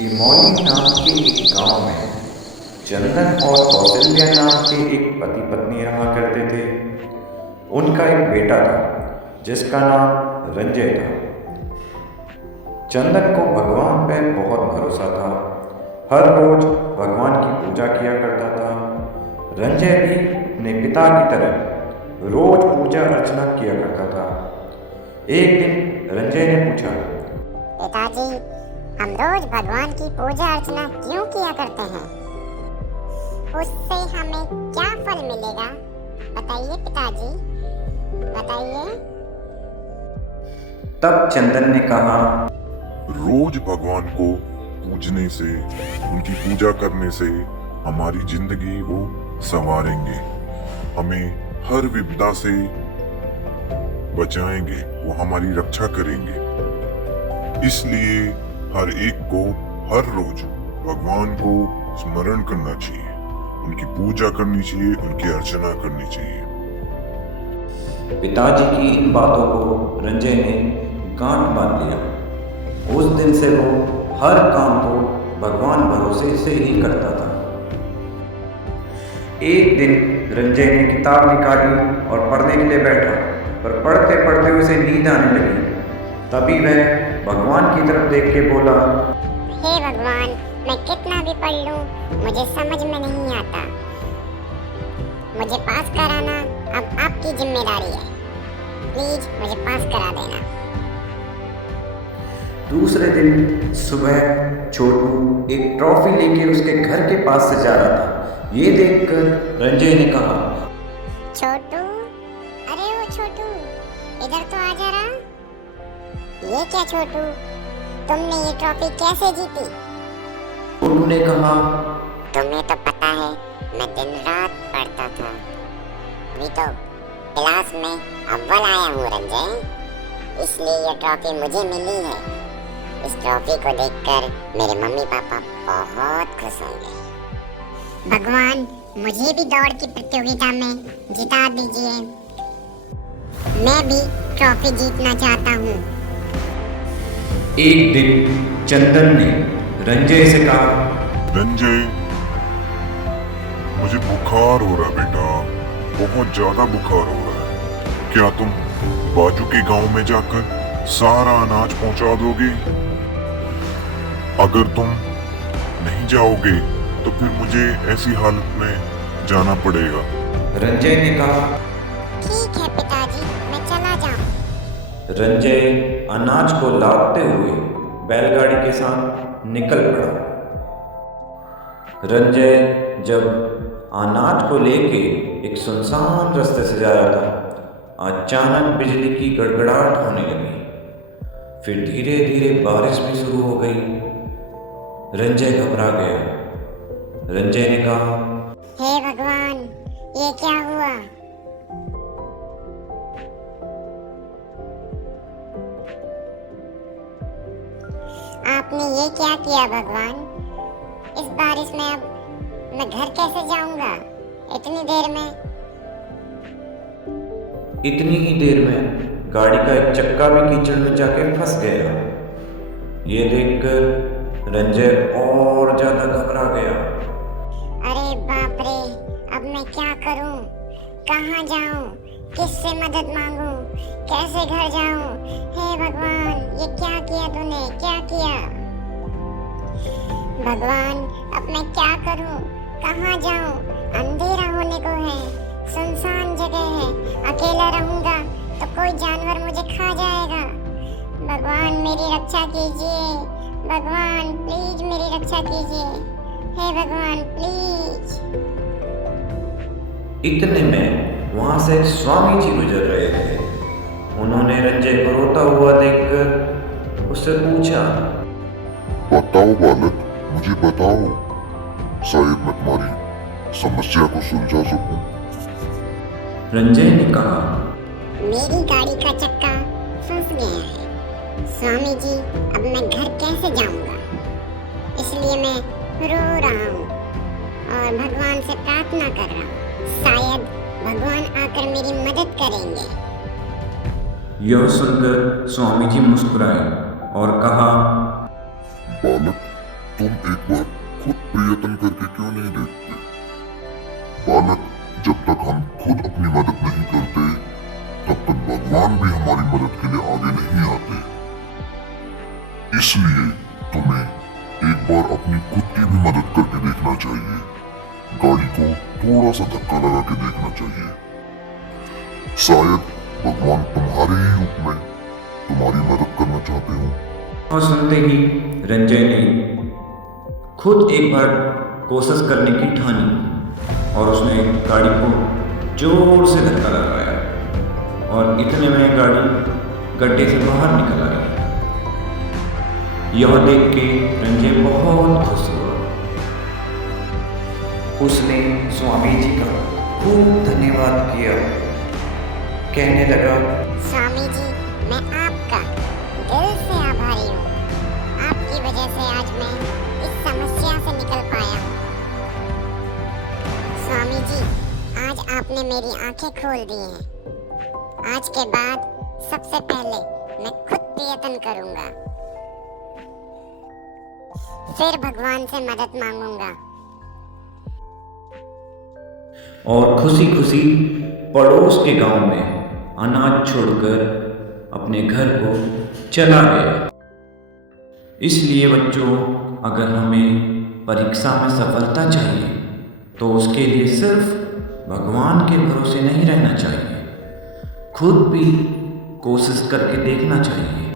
टिमोली नाम के एक गांव में चंदन और कौशल्या नाम के एक पति पत्नी रहा करते थे। उनका एक बेटा था जिसका नाम रंजय था। चंदन को भगवान पर बहुत भरोसा था। हर रोज भगवान की पूजा किया करता था। रंजय भी अपने पिता की तरह रोज पूजा अर्चना किया करता था। एक दिन रंजय ने पूछा, पिताजी, हम रोज भगवान की पूजा अर्चना क्यों किया करते हैं? उससे हमें क्या फल मिलेगा? बताइए पिताजी, बताइए। तब चंदन ने कहा, रोज भगवान को पूजने से, उनकी पूजा करने से हमारी जिंदगी वो संवारेंगे, हमें हर विपदा से बचाएंगे, वो हमारी रक्षा करेंगे। इसलिए हर एक को हर रोज भगवान को स्मरण करना चाहिए, उनकी पूजा करनी चाहिए, उनकी अर्चना करनी चाहिए। पिताजी की इन बातों को रंजय ने गांठ बांध लिया। उस दिन से वो हर काम को भगवान भरोसे से ही करता था। एक दिन रंजय ने किताब निकाली और पढ़ने के लिए बैठा, पर पढ़ते पढ़ते उसे नींद आने लगी। तभी वह भगवान की तरफ देख के बोला, हे भगवान, मैं कितना भी पढ़ लूं, मुझे समझ में नहीं आता। मुझे पास कराना अब आपकी जिम्मेदारी है। प्लीज मुझे पास करा देना। दूसरे दिन सुबह छोटू एक ट्रॉफी लेके उसके घर के पास से जा रहा था। ये देखकर रंजय ने कहा, छोटू, अरे वो छोटू, इधर तो आ जा रहा। ये क्या छोटू, तुमने ये ट्रॉफी कैसे जीती? छोटू ने कहा, तुम्हें तो पता है मैं दिन रात पढ़ता था, अभी तो क्लास में अव्वल आया हूँ रंजय, इसलिए ये ट्रॉफी मुझे मिली है। इस ट्रॉफी को देखकर मेरे मम्मी पापा बहुत खुश होंगे। भगवान, मुझे भी दौड़ की प्रतियोगिता में जिता दीजिए। मैं भी ट्रॉफी जीतना चाहता हूँ। एक दिन चंदन ने रंजय से कहा, रंजय, मुझे बुखार हो रहा बेटा, बहुत ज्यादा बुखार हो रहा है। क्या तुम बाजू के गांव में जाकर सारा अनाज पहुंचा दोगे? अगर तुम नहीं जाओगे तो फिर मुझे ऐसी हालत में जाना पड़ेगा। रंजय ने कहा, ठीक है पिताजी, मैं चला जाऊं। रंजय अनाज को लादते हुए बैलगाड़ी के साथ निकल पड़ा। रंजय जब अनाज को लेके एक सुनसान रास्ते से जा रहा था, अचानक बिजली की गड़गड़ाहट होने लगी। फिर धीरे धीरे बारिश भी शुरू हो गई। रंजय घबरा गया। रंजय ने कहा, हे भगवान, ये क्या हुआ? आपने ये क्या किया भगवान? इस बारिश में अब मैं घर कैसे जाऊंगा? इतनी देर में। इतनी ही देर में गाड़ी का एक चक्का भी कीचड़ में जाके फंस गया। ये देखकर रंजय और ज्यादा घबरा गया। अरे बाप रे, अब मैं क्या करूं? कहाँ जाऊं? किससे मदद मांगूं? कैसे घर जाऊं? हे भगवान, ये क्या किया तूने? क्या किया? भगवान, अब मैं क्या करूं? कहाँ जाऊं? अंधेरा होने को है, सुनसान जगह है, अकेला रहूंगा तो कोई जानवर मुझे खा जाएगा। भगवान, मेरी रक्षा कीजिए। भगवान, प्लीज मेरी रक्षा कीजिए। हे भगवान, प्लीज। इतने में वहां से एक स्वामी जी गुजर रहे थे। उन्होंने रंजय को रोता हुआ देखकर उससे पूछा, बताओ बालक, मुझे बताओ, शायद मैं तुम्हारी समस्या को सुलझा सकूं। रंजय ने कहा, मेरी गाड़ी का चक्का फंस गया है स्वामी जी, अब मैं घर कैसे जाऊंगा? इसलिए मैं रो रहा हूँ और भगवान से प्रार्थना कर रहा हूँ। शायद भगवान आकर मेरी मदद करेंगे। यह सुनकर स्वामी जी मुस्कुराए और कहा, बालक, तुम एक बार खुद प्रयत्न करके क्यों नहीं देखते? बालक, जब तक हम खुद अपनी मदद नहीं करते तब तक भगवान भी हमारी मदद के लिए आगे नहीं आते। इसलिए तुम्हें एक बार अपनी खुद की भी मदद करके देखना चाहिए। गाड़ी को थोड़ा सा धक्का लगा के देखना चाहिए। शायद भगवान तुम्हारे ही रूप में तुम्हारी मदद करना चाहते हो। और सुनते ही रंजय ने खुद एक बार कोशिश करने की ठानी और उसने गाड़ी को जोर से धक्का लगाया और इतने में गाड़ी गड्ढे से बाहर निकल आई। यह देख के रंजय बहुत खुश हुआ। उसने स्वामी जी का खूब धन्यवाद किया। कहने लगा, स्वामी जी, मैं आपका दिल से आभारी हूँ। आपकी वजह से आज मैं इस समस्या से निकल पाया। स्वामी जी, आज आपने मेरी आंखें खोल दी हैं। आज के बाद सबसे पहले मैं खुद प्रयत्न करूंगा, फिर भगवान से मदद मांगूंगा। और खुशी खुशी पड़ोस के गांव में अनाज छोड़कर अपने घर को चला गया। इसलिए बच्चों, अगर हमें परीक्षा में सफलता चाहिए तो उसके लिए सिर्फ भगवान के भरोसे नहीं रहना चाहिए, खुद भी कोशिश करके देखना चाहिए।